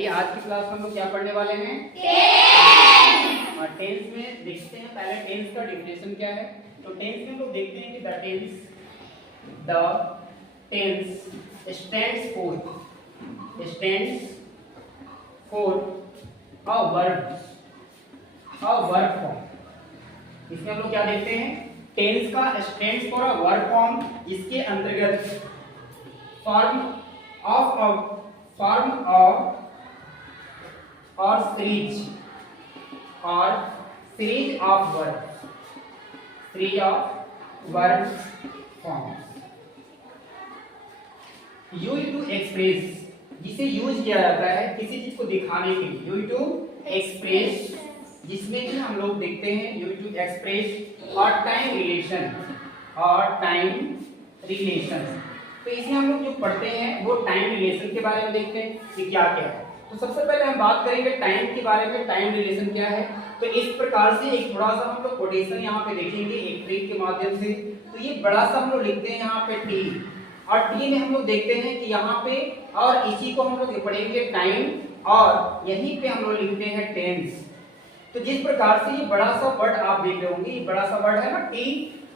चलिए आज की क्लास में हम लोग क्या पढ़ने वाले हैं? और टेंस में देखते हैं पहले टेंस का डेफिनेशन क्या है। तो टेंस में हम लोग देखते हैं कि the tense stands for a verb form. इसमें हम लोग क्या देखते हैं? टेंस का stands for a verb form, जिसके अंतर्गत फॉर्म ऑफ और series of verb form use to express, जिसे यूज किया जाता है किसी चीज को दिखाने के लिए। यूज टू एक्सप्रेस, जिसमें कि हम लोग देखते हैं यूज टू एक्सप्रेस और टाइम रिलेशन। तो इसमें हम लोग जो पढ़ते हैं वो टाइम रिलेशन के बारे में देखते हैं कि क्या क्या है। तो सबसे पहले हम बात करेंगे टाइम के बारे में। टाइम रिलेशन क्या है? तो इस प्रकार से एक थोड़ा सा हम लोग कोटेशन यहाँ पे देखेंगे एक ट्रिक के माध्यम से। तो ये बड़ा सा हम लोग लिखते हैं यहाँ पे टी, और टी में हम लोग देखते हैं कि यहाँ पे, और इसी को हम लोग पढ़ेंगे टाइम, और यहीं पे हम लोग लिखते हैं टेंस। तो जिस प्रकार से ये बड़ा सा वर्ड आप देख रहे होंगे, ये बड़ा सा वर्ड है ना टी,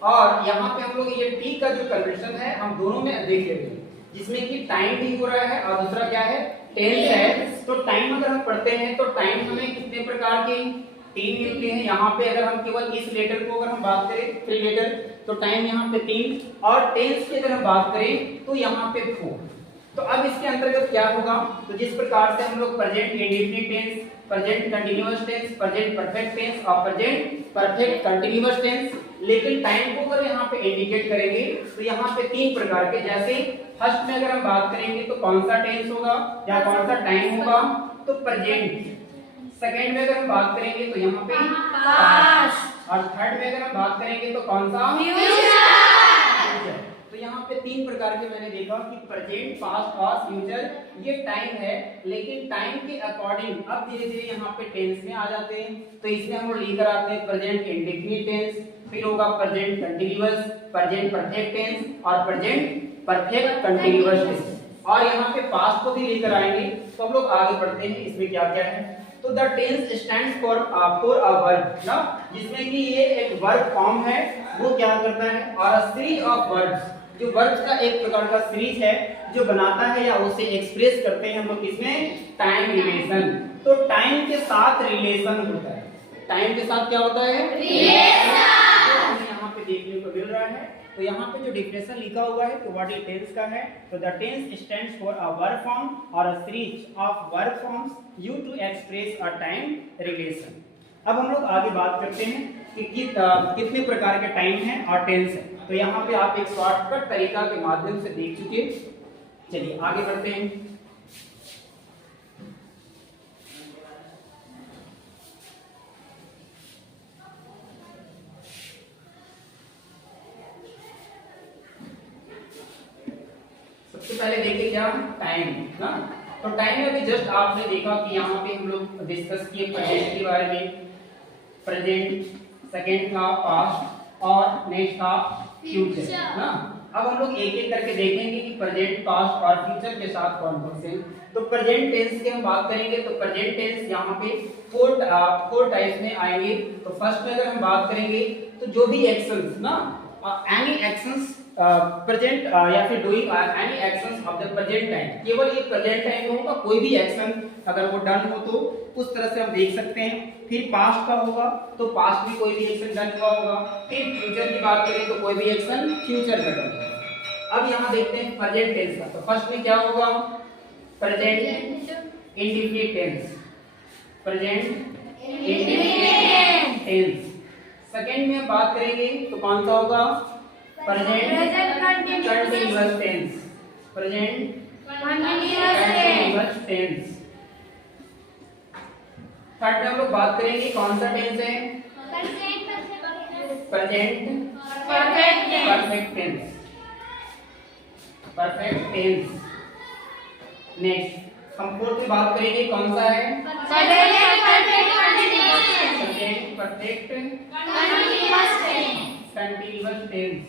और यहाँ पे हम लोग ये टी का जो कन्वर्शन है हम दोनों में देख लेंगे, जिसमें कि टाइम भी हो रहा है और दूसरा क्या है? टेंस है। तो टाइम अगर हम पढ़ते हैं तो टाइम हमें कितने प्रकार के? 3 मिलते हैं। यहाँ पे अगर हम केवल इस लेटर को अगर हम बात करें, 3 लेटर, तो टाइम यहाँ पे 3, और टेंस की अगर हम बात करें तो यहाँ पे 4। तो अब इसके अंतर्गत क्या होगा? तो जिस प्रकार से हम लोग present indefinite tense, present continuous tense, present perfect tense और प्रेजेंट परफेक्ट कंटीन्यूअस टेंस, लेकिन टाइम को अगर यहाँ पे इंडिकेट करेंगे तो यहाँ पे 3 प्रकार के, जैसे फर्स्ट में अगर हम बात करेंगे तो कौन सा टेंस होगा या कौन सा टाइम होगा? तो प्रेजेंट। सेकंड में अगर हम बात करेंगे तो यहाँ पे पास्ट, और थर्ड में अगर हम बात करेंगे तो कौन सा? फ्यूचर। तो यहाँ पे 3 प्रकार के मैंने देखा कि प्रेजेंट, पास्ट और फ्यूचर, ये टाइम है। लेकिन टाइम के अकॉर्डिंग अब धीरे धीरे यहाँ पे टेंस में आ जाते हैं। तो इसमें हम लोग लेकर आते हैं प्रेजेंट इंडेफिनिट टेंस, फिर होगा present continuous, present perfect tense और प्रेजेंट परफेक्ट कंटीन्यूअस टेंस, और यहाँ पे पास्ट को भी लेकर आएंगे। तो हम लोग आगे बढ़ते हैं इसमें क्या क्या है। तो the tense stands for a verb ना, जिसमें कि ये एक वर्ब फॉर्म है, वो क्या करता है? और अ सीरीज ऑफ वर्ब्स, जो वर्ब्स का एक प्रकार का सीरीज है जो बनाता है या उसे एक्सप्रेस करते हैं हम लोग इसमें टाइम रिलेशन। तो टाइम के साथ रिलेशन होता है। टाइम के साथ क्या होता है? रिलेशन। हमें यहाँ पे देखने को मिल रहा है। तो यहाँ पे जो डेफिनेशन लिखा हुआ है तो व्हाट इज टेंस का है। तो the tense stands for a verb form और a series of verb forms used to express a time relation. अब हम लोग आगे बात करते हैं कि कितने प्रकार के टाइम है और टेंस है। तो यहाँ पे आप एक शॉर्टकट तरीका के माध्यम से देख चुके। चलिए आगे बढ़ते हैं। सबसे पहले देखिए क्या टाइम ना। तो टाइम में अभी जस्ट आपने देखा कि यहाँ पे हम लोग डिस्कस किए प्रेजेंट के बारे में। प्रेजेंट, सेकेंड था पास्ट और नेक्स्ट था फ्यूचर ना। अब हम लोग एक एक करके देखेंगे कि प्रेजेंट, पास्ट और फ्यूचर के साथ कौन कौन से। तो प्रेजेंट टेंस की हम बात करेंगे तो प्रेजेंट टेंस यहाँ पे 4 टाइप्स में आएंगे। तो फर्स्ट में अगर हम बात करेंगे तो जो भी एक्शंस ना, एनी एक्शंस प्रेजेंट या फिर doing any actions of the present time, केवल ये प्रेजेंट टाइम में होगा। कोई भी एक्शन अगर वो डन हो तो उस तरह से हम देख सकते हैं। फिर पास्ट का होगा तो पास्ट में कोई भी एक्शन डन हुआ होगा। फिर फ्यूचर की बात करें तो कोई भी एक्शन फ्यूचर में डन होगा। अब यहाँ देखते हैं प्रेजेंट टेंस का। तो फर्स्ट में क्या होगा? Present indefinite tense, present indefinite tense. Second में बात करेंगे तो कौन सा होगा? Present continuous tense, present continuous tense. Third में हम लोग बात करेंगे कौन सा टेंस है? Present perfect tense, perfect tense. Next हम फोर्थ में बात करेंगे कौन सा है? Present perfect continuous tense,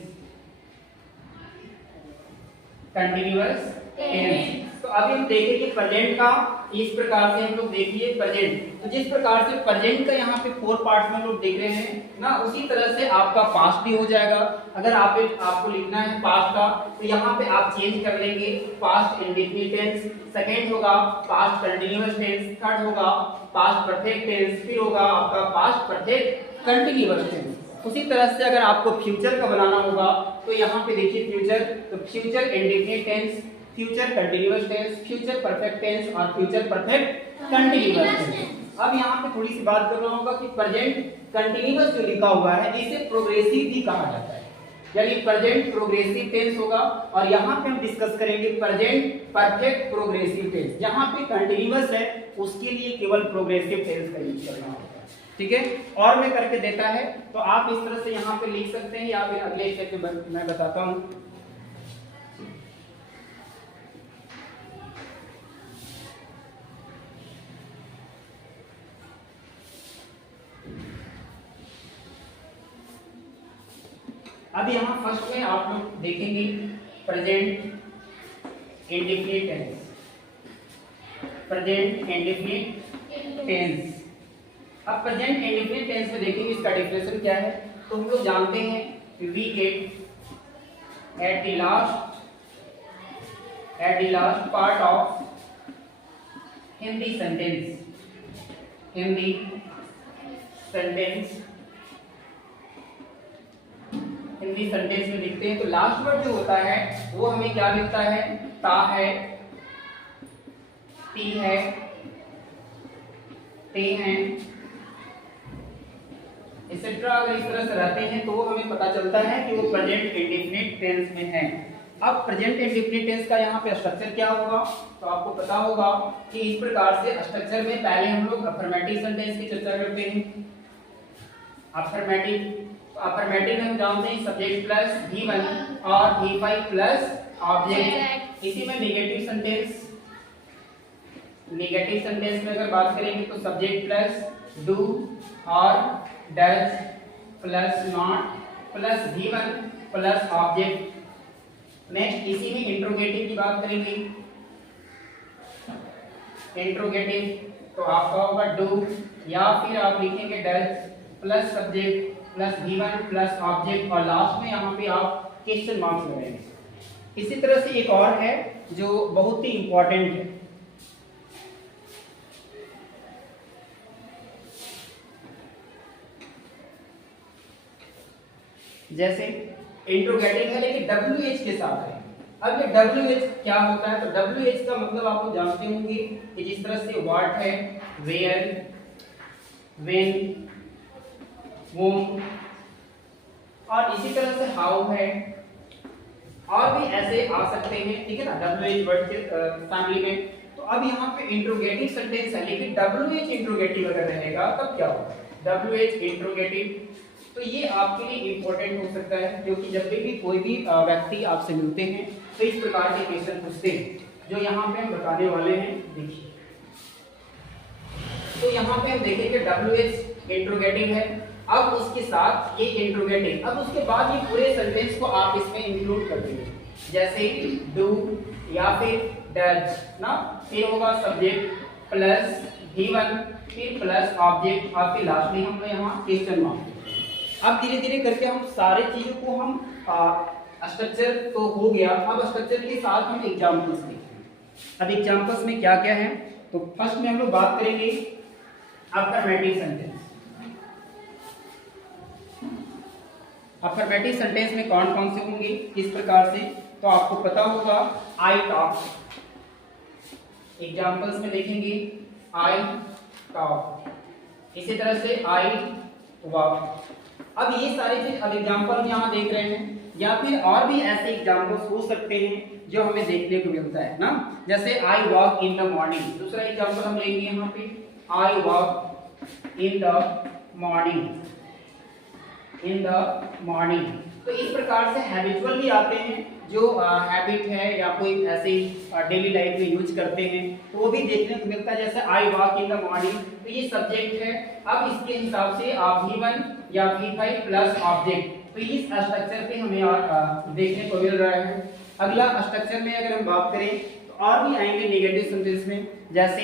continuous tense. तो अभी हम देखेंगे प्रेजेंट का, इस प्रकार से हम लोग देखिए प्रेजेंट। तो जिस प्रकार से प्रेजेंट का यहाँ पे 4 पार्ट्स में हम लोग देख रहे हैं ना, उसी तरह से आपका पास्ट भी हो जाएगा। अगर आपको लिखना है पास्ट का, तो यहाँ पे आप चेंज कर लेंगे, पास्ट इंडेफिनिट टेंस, सेकंड होगा पास्ट कंटीन्यूअस टेंस, थर्ड होगा पास्ट परफेक्ट टेंस, फिर होगा आपका पास्ट परफेक्ट कंटीन्यूअस टेंस। उसी तरह से अगर आपको फ्यूचर का बनाना होगा, तो यहाँ पे देखिए फ्यूचर, तो future indefinite tense, future continuous tense, future perfect tense और फ्यूचर परफेक्ट कंटीन्यूअस टेंस। अब यहाँ पे थोड़ी सी बात कर रहा हूँ कि प्रेजेंट कंटीन्यूअस जो लिखा हुआ है इसे प्रोग्रेसिव भी कहा जाता है, यानी प्रेजेंट प्रोग्रेसिव टेंस होगा। और यहाँ पे हम डिस्कस करेंगे प्रेजेंट परफेक्ट प्रोग्रेसिव टेंस। जहाँ पे कंटीन्यूअस है उसके लिए केवल प्रोग्रेसिव टेंस का यूज करना होगा, ठीक है। और मैं करके देता है तो आप इस तरह से यहाँ पे लिख सकते हैं, या फिर अगले स्टेप में मैं बताता हूँ। अब यहाँ फर्स्ट में आप लोग देखेंगे present indefinite tense, present indefinite tense. अब प्रेजेंट इंडेफिनिट टेंस में देखेंगे इसका डेफिनेशन क्या है। तो हम लोग जानते हैं we get at the last part of Hindi sentence, Hindi sentence, Hindi sentence में लिखते हैं तो लास्ट वर्ड जो होता है वो हमें क्या मिलता है, ता है, ती है, ते हैं, एक्सेट्रा। अगर इस तरह से रहते हैं तो हमें पता चलता है कि वो प्रेजेंट इंडेफिनिट टेंस में है। अब प्रेजेंट इंडेफिनिट टेंस का यहाँ पे स्ट्रक्चर क्या होगा, तो आपको पता होगा कि इस प्रकार से स्ट्रक्चर में पहले हम लोग अफर्मेटिव सेंटेंस की चर्चा करते हैं। अफर्मेटिव में हम जानते हैं सब्जेक्ट प्लस V1 और V5 प्लस ऑब्जेक्ट। इसी में नेगेटिव सेंटेंस, नेगेटिव सेंटेंस में अगर बात करेंगे तो सब्जेक्ट प्लस डू और does plus not plus V1 plus object. Next इसी में इंट्रोगेटिव की बात करेंगे, इंट्रोगेटिव तो आपका होगा डू, या फिर आप लिखेंगे does plus subject plus V1 plus object, और लास्ट में यहाँ पे आप क्वेश्चन मार्क्स लगाएंगे। इसी तरह से एक और है जो बहुत ही इंपॉर्टेंट है, जैसे इंट्रोगेटिव है लेकिन WH के साथ है। अब ये WH क्या होता है, तो WH का मतलब आप लोग जानते होंगे कि जिस तरह से व्हाट है, वेयर, व्हेन, whom, और इसी तरह से हाउ है, और भी ऐसे आ सकते हैं, ठीक है ना, WH वर्ड के फैमिली में। तो अब यहाँ पे इंट्रोगेटिव सेंटेंस है लेकिन WH इंट्रोगेटिव अगर रहेगा तब क्या होगा, WH इंट्रोगेटिव। तो ये आपके लिए इंपॉर्टेंट हो सकता है, क्योंकि जब भी कोई भी व्यक्ति आपसे मिलते हैं तो इस प्रकार के क्वेश्चन पूछते हैं, जो यहाँ पे हम बताने वाले हैं। देखिए तो यहाँ पे हम देखेंगे WH इंट्रोगेटिव है, अब उसके साथ ये इंट्रोगेटिव, अब उसके बाद ये पूरे सेंटेंस को आप इसमें इंक्लूड कर देंगे, जैसे डू या फिर डज ना, फिर होगा सब्जेक्ट प्लस V1 फिर प्लस ऑब्जेक्ट, और फिर लास्ट में हम यहाँ क्वेश्चन मार्क। अब धीरे धीरे करके हम सारे चीजों को हम स्ट्रक्चर तो हो गया, अब स्ट्रक्चर के साथ हम एग्जांपल्स देखेंगे। अब एग्जांपल्स में क्या क्या है, तो फर्स्ट में हम लोग बात करेंगे अफर्मेटिव सेंटेंस। अफर्मेटिव सेंटेंस में कौन कौन से होंगे, किस प्रकार से, तो आपको पता होगा आई टॉक। एग्जांपल्स में देखेंगे आई टॉक, इसी तरह से आई वॉक। अब ये सारी चीज अब एग्जांपल यहाँ देख रहे हैं, या फिर और भी ऐसे एग्जांपल्स हो सकते हैं जो हमें देखने को मिलता है ना, जैसे I walk in the morning. दूसरा एग्जांपल हम लेंगे यहाँ पे I walk in the morning, in the morning. तो इस प्रकार से हैबिचुअल भी आते हैं, जो हैबिट है या कोई ऐसे डेली लाइफ में यूज करते हैं, तो वो भी देखने को मिलता है। जैसे I walk in the morning, तो ये सब्जेक्ट है, अब इसके हिसाब से आप V1 या V5 प्लस ऑब्जेक्ट, तो इस स्ट्रक्चर पे हमें देखने को मिल रहा है। अगला स्ट्रक्चर में अगर हम बात करें तो और भी आएंगे नेगेटिव सेंटेंस में, जैसे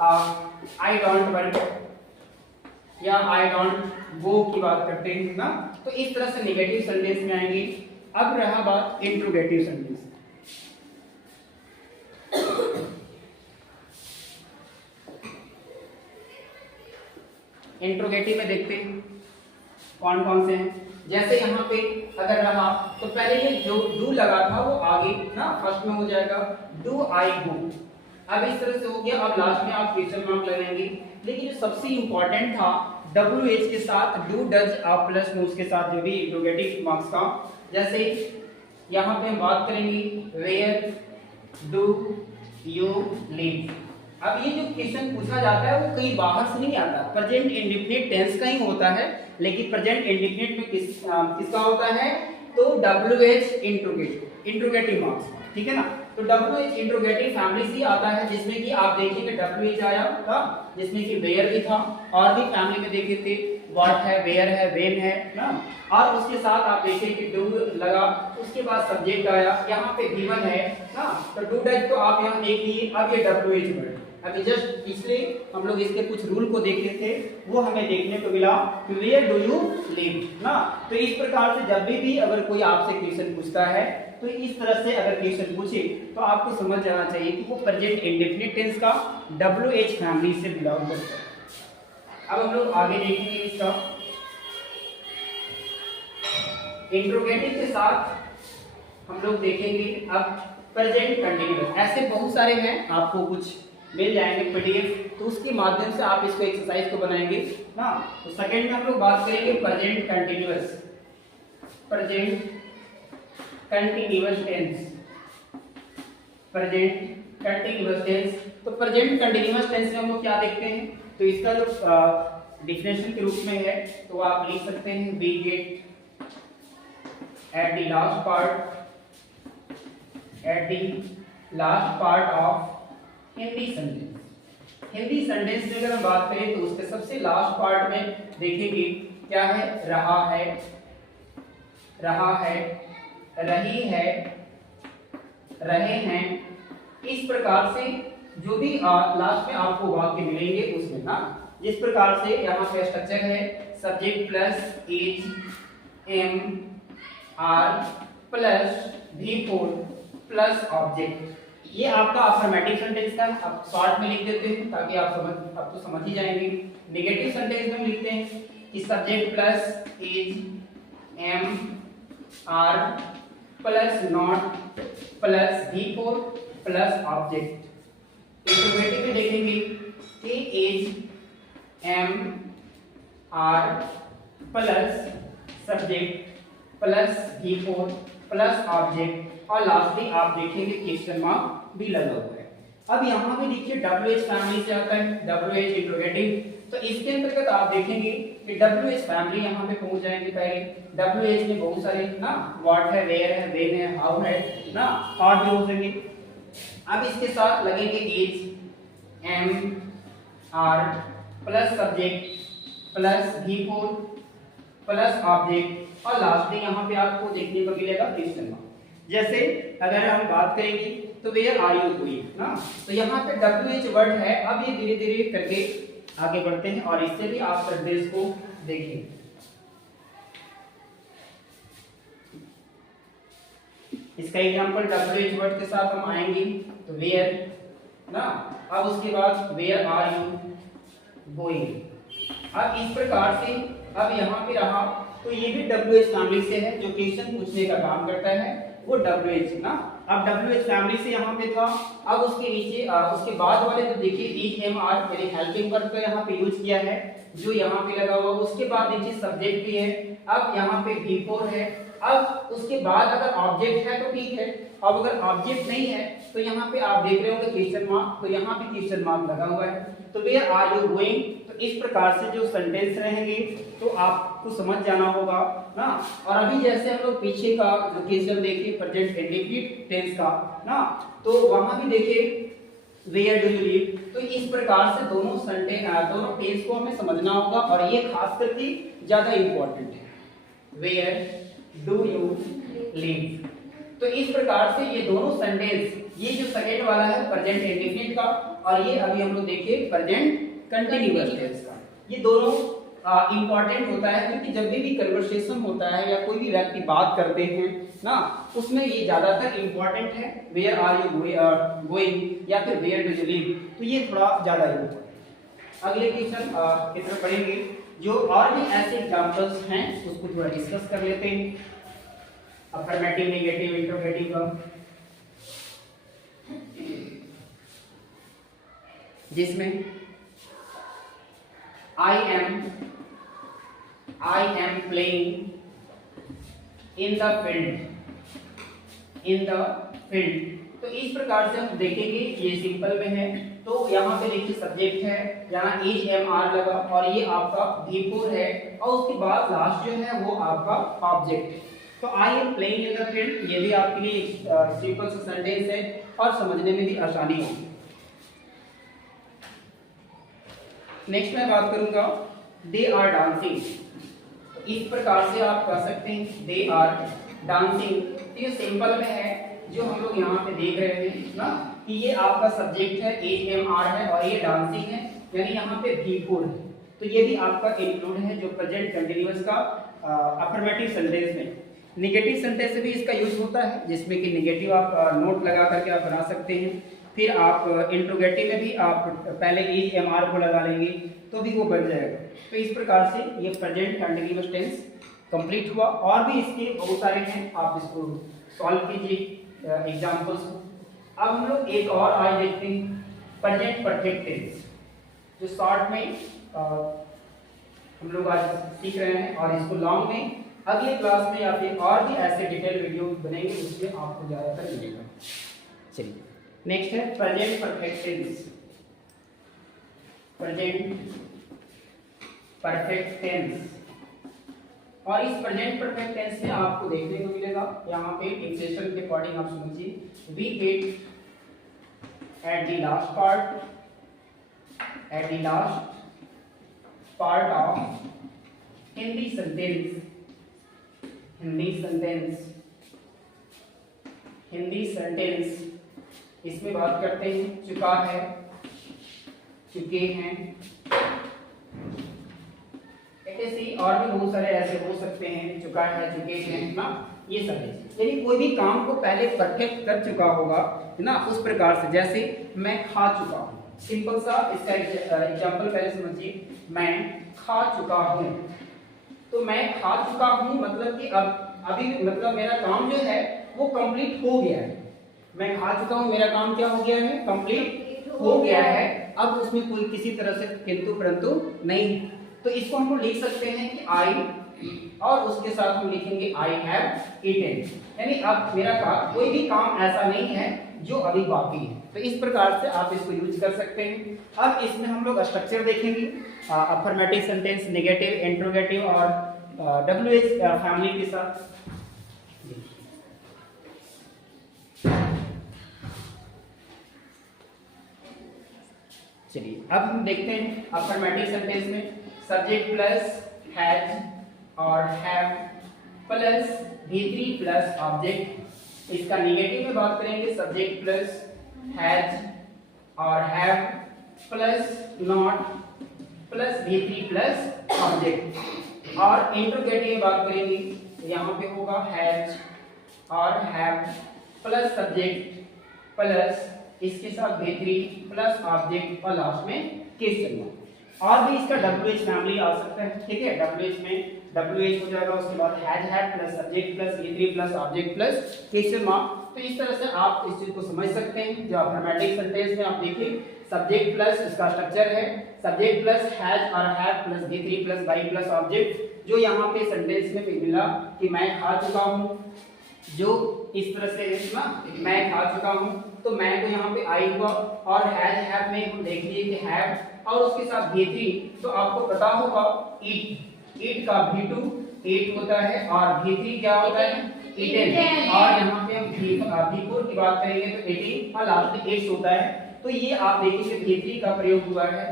आई डोंट वर्क या आई डोंट गो की बात करते हैं ना, तो इस तरह से नेगेटिव सेंटेंस में आएंगे। अब रहा बात इंट्रोगेटिव सेंटेंस। इंट्रोगेटिव में देखते हैं कौन कौन से हैं। जैसे यहाँ पे अगर रहा तो पहले ये जो डू लगा था वो आगे ना फर्स्ट में हो जाएगा, डू आई गो। अब इस तरह से हो गया। अब लास्ट में आप क्वेश्चन मार्क लगाएंगे, लेकिन जो सबसे इंपॉर्टेंट था WH के साथ डू डज आप प्लस में उसके साथ जो भी इंट्रोगेटिव मार्क्स का, जैसे यहाँ पे हम बात करेंगे वेयर डू यू लिव। अब ये जो क्वेश्चन पूछा जाता है वो कहीं बाहर से नहीं आता, प्रेजेंट इंडेफिनिट टेंस का ही होता है, लेकिन प्रेजेंट इंडेफिनिट में किसका होता है, तो WH इंट्रोगेटिव मार्क्स, ठीक है ना। तो WH इंट्रोगेटिव फैमिली से आता है, जिसमें कि आप देखेंगे WH आया था, जिसमें कि वेयर भी था, और भी फैमिली में देखे थे व्हाट है, वेयर है, वेन है ना, और उसके साथ आप देखें कि डू लगा, उसके बाद सब्जेक्ट आया, यहाँ पे गिवन है ना, तो डू डज तो आप यहाँ देख लिए। अब ये WH वर्ड, अभी जस्ट पिछले हम लोग इसके कुछ रूल को देखे थे, वो हमें देखने को मिला कि वेयर डू यू लिव ना। तो इस प्रकार से जब भी अगर कोई आपसे क्वेश्चन पूछता है तो इस तरह से अगर क्वेश्चन पूछे तो आपको समझ जाना चाहिए कि वो प्रेजेंट इंडेफिनिट टेंस का WH फैमिली से बिलोंग करता है। अब हम लोग आगे देखेंगे इसका इंट्रोगेटिव के साथ हम लोग देखेंगे अब प्रेजेंट कंटिन्यूअस। ऐसे बहुत सारे हैं, आपको कुछ मिल जाएंगे PDF, तो उसके माध्यम से आप इसको एक्सरसाइज को बनाएंगे ना। तो सेकंड में हम लोग बात करेंगे present continuous tense. Present continuous tense, तो प्रेजेंट कंटिन्यूअस टेंस में हम लोग क्या देखते हैं, तो इसका जो डिफिनेशन के रूप में है तो आप लिख सकते हैं we get at the last part of Hindi sentence. Hindi sentence में अगर हम बात करें तो उसके सबसे लास्ट पार्ट में देखेंगे क्या है, रहा है, रही है, रहे हैं। इस प्रकार से जो भी लास्ट में आपको वाक्य मिलेंगे उसमें ना, जिस प्रकार से यहाँ पे स्ट्रक्चर है subject plus is am are plus V4 plus object. ये आपका अफर्मेटिव सेंटेंस का आप शॉर्ट में लिख देते हैं ताकि आप तो समझ ही जाएंगे। नेगेटिव सेंटेंस में लिखते हैं कि subject plus is am are plus not plus V4 plus object. Interrogative में देखेंगे कि is am are plus subject plus V4 plus object, और लास्टली आप देखेंगे क्वेश्चन मार्क भी लगा हुआ है। अब यहाँ पे देखिए WH फैमिली से आता है WH इंट्रोगेटिव, तो इसके अंतर्गत आप देखेंगे कि WH फैमिली यहाँ पे पहुंच जाएंगे। पहले WH में बहुत सारे ना व्हाट है, वेयर है, वेन है, हाउ है ना, और भी हो सकेंगे। अब इसके साथ लगेंगे is am are plus subject plus V4 plus object, और लास्टली यहाँ पे आपको देखने को मिलेगा क्वेश्चन मार्क। जैसे अगर हम बात करेंगे तो वेयर आर यू गोइंग ना, तो यहाँ पे WH वर्ड है। अब ये धीरे धीरे करके आगे बढ़ते हैं और इससे भी आप सेंटेंस को देखिए। इसका एग्जांपल WH वर्ड के साथ हम आएंगे तो वेयर ना, अब उसके बाद वेयर आर यू गोइंग। अब इस प्रकार से अब यहाँ पे रहा तो ये भी WH फैमिली से है, जो क्वेश्चन पूछने का काम करता है वो WH ना। अब WH फैमिली से यहाँ पे था, अब उसके नीचे उसके बाद वाले तो देखिए इज एम आर यानी हेल्पिंग वर्ब का यहाँ पे यूज किया है जो यहाँ पे लगा हुआ। उसके बाद नीचे सब्जेक्ट भी है, अब यहाँ पे V4 है। अब उसके बाद अगर ऑब्जेक्ट है तो ठीक है, अब अगर ऑब्जेक्ट नहीं है तो यहाँ पे आप देख रहे होंगे क्वेश्चन मार्क, तो यहाँ पे क्वेश्चन मार्क लगा हुआ है। तो वेयर आर यू गोइंग, तो इस प्रकार से जो सेंटेंस रहेंगे तो आपको समझ जाना होगा ना। और अभी जैसे हम लोग पीछे का जो क्वेश्चन देखे प्रेजेंट इंडेफिनिट टेंस का ना, तो वहां भी देखे वेयर डू यू लिव, तो इस प्रकार से दोनों टेंस को हमें समझना होगा, और ये खास करके ज्यादा इंपॉर्टेंट है वेयर डू यू लिव। तो तो इस प्रकार से ये दोनों सेंटेंस, ये जो सेकंड वाला है प्रेजेंट इंडेफिनिट का, और ये अभी हम लोग देखे प्रेजेंट कंटीन्यूअस टेंस का, ये दोनों इंपॉर्टेंट होता है, क्योंकि जब भी कन्वर्सेशन होता है या कोई भी व्यक्ति बात करते हैं ना, उसमें ये ज्यादातर इंपॉर्टेंट है, वेयर आर यू गोइंग या फिर वेयर डू यू लिव, तो ये थोड़ा ज्यादा इंपॉर्टेंट। अगले क्वेश्चन की तरफ पढ़ेंगे, जो और भी ऐसे एग्जांपल्स हैं उसको थोड़ा डिस्कस कर लेते हैं, अफर्मेटिव, नेगेटिव, इंट्रोगेटिव का, जिसमें I am playing in the field, तो इस प्रकार से हम देखेंगे, ये सिंपल में है, तो यहाँ पे देखिए सब्जेक्ट है, यहाँ इज एम आर लगा और ये आपका V4 है, और उसके बाद लास्ट जो है वो आपका ऑब्जेक्ट है। तो I am playing in the field, ये भी आपके लिए सिंपल सा सेंटेंस है और समझने में भी आसानी होगी। नेक्स्ट मैं बात करूंगा दे आर डांसिंग, इस प्रकार से आप कह सकते हैं दे आर डांसिंग, तो ये सिंपल में है, जो हम लोग यहाँ पे देख रहे हैं ना कि ये आपका सब्जेक्ट है, एज एम आर है और ये डांसिंग है, यानी यहाँ पे V4 है, तो ये भी आपका इंक्लूड है जो प्रेजेंट कंटीन्यूअस का अफर्मेटिव सेंटेंस में। नेगेटिव सेंटेंस से भी इसका यूज होता है, जिसमें कि नेगेटिव आप नोट लगा करके आप बना सकते हैं, फिर आप इंट्रोगेटिव में भी आप पहले इज एम आर को लगा लेंगे तो भी वो बन जाएगा। तो इस प्रकार से ये प्रेजेंट कंटीन्यूअस टेंस कंप्लीट हुआ, और भी इसके बहुत सारे हैं, आप इसको सॉल्व कीजिए एग्जांपल्स को। अब हम लोग एक और आज देखते हैं प्रेजेंट परफेक्ट टेंस, जो शॉर्ट में हम लोग आज सीख रहे हैं, और इसको लॉन्ग में अगले क्लास में या फिर और भी ऐसे डिटेल वीडियो बनेंगे, उसमें आपको ज़्यादातर मिलेगा। चलिए नेक्स्ट है present perfect tense, present perfect tense, और इस प्रेजेंट परफेक्ट टेंस में आपको देखने को मिलेगा, यहाँ पे इंसेशन के अकॉर्डिंग आप समझिए, we get at the last part of Hindi sentence, इसमें बात करते हैं चुका है, चुके हैं, ऐसे और भी बहुत सारे ऐसे हो सकते हैं, चुका है, चुके हैं ना, ये सब है, यानी कोई भी काम को पहले परफेक्ट कर चुका होगा ना, उस प्रकार से, जैसे मैं खा चुका हूँ, सिंपल सा इसका एग्जांपल पहले समझिए, मैं खा चुका हूँ, तो मैं खा चुका हूँ मतलब कि अब अभी मतलब मेरा काम जो है वो कंप्लीट हो गया है, मैं खा चुका हूँ, मेरा काम क्या हो गया है, कंप्लीट हो गया है, अब उसमें कोई किसी तरह से किंतु परंतु नहीं, तो इसको हम लिख सकते हैं कि आई, और उसके साथ हम लिखेंगे आई हैव ईटेन, यानी अब मेरा काम, कोई भी काम ऐसा नहीं है जो अभी बाकी है, तो इस प्रकार से आप इसको यूज कर सकते हैं। अब इसमें हम लोग स्ट्रक्चर देखेंगे, अफर्मेटिव सेंटेंस, नेगेटिव, इंट्रोगेटिव और WH फैमिली के साथ। चलिए अब हम देखते हैं अफर्मेटिव सेंटेंस में सब्जेक्ट प्लस हैज और have plus V3 plus object. इसका नेगेटिव में बात करेंगे सब्जेक्ट प्लस हैज और have plus not plus V3 plus object. और इंट्रोगेटिव में बात करेंगे यहाँ पे होगा हैज और हैव प्लस सब्जेक्ट प्लस इसके साथ V3 प्लस ऑब्जेक्ट और लास्ट में केस चलना। और भी इसका WH फैमिली आ सकता है, ठीक है। WH में WH हो जाएगा, उसके बाद has had plus subject plus V3 plus object plus case mark. तो इस तरह से आप इस चीज को समझ सकते हैं। जो अफर्मेटिव सेंटेंस में आप देखिए सब्जेक्ट प्लस इसका स्ट्रक्चर है सब्जेक्ट प्लस हैज और have plus V3 plus Y plus object. जो यहाँ पे सेंटेंस में मिला कि मैं खा चुका हूँ, जो इस तरह से है ना, मैं खा चुका हूँ, तो मैं को यहाँ पे आई हुआ और हैज हैव में हम देख लिए कि हैव और उसके साथ V3। तो आपको पता होगा ईट का V2 ईट होता है और V3 क्या होता है ईटेन। और यहाँ पे हम V4 की बात करेंगे तो 18 और लास्ट में 8 होता है। तो ये आप देखेंगे V3 का प्रयोग हुआ है।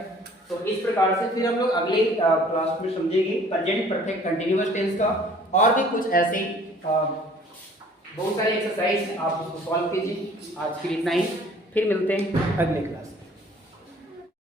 तो इस प्रकार से फिर हम लोग अगले क्लास में समझेंगे प्रेजेंट परफेक्ट कंटीन्यूअस टेंस का और भी कुछ ऐसे बहुत सारे एक्सरसाइज आप उसको सॉल्व कीजिए। आज के लिए इतना ही, फिर मिलते हैं अगले क्लास में।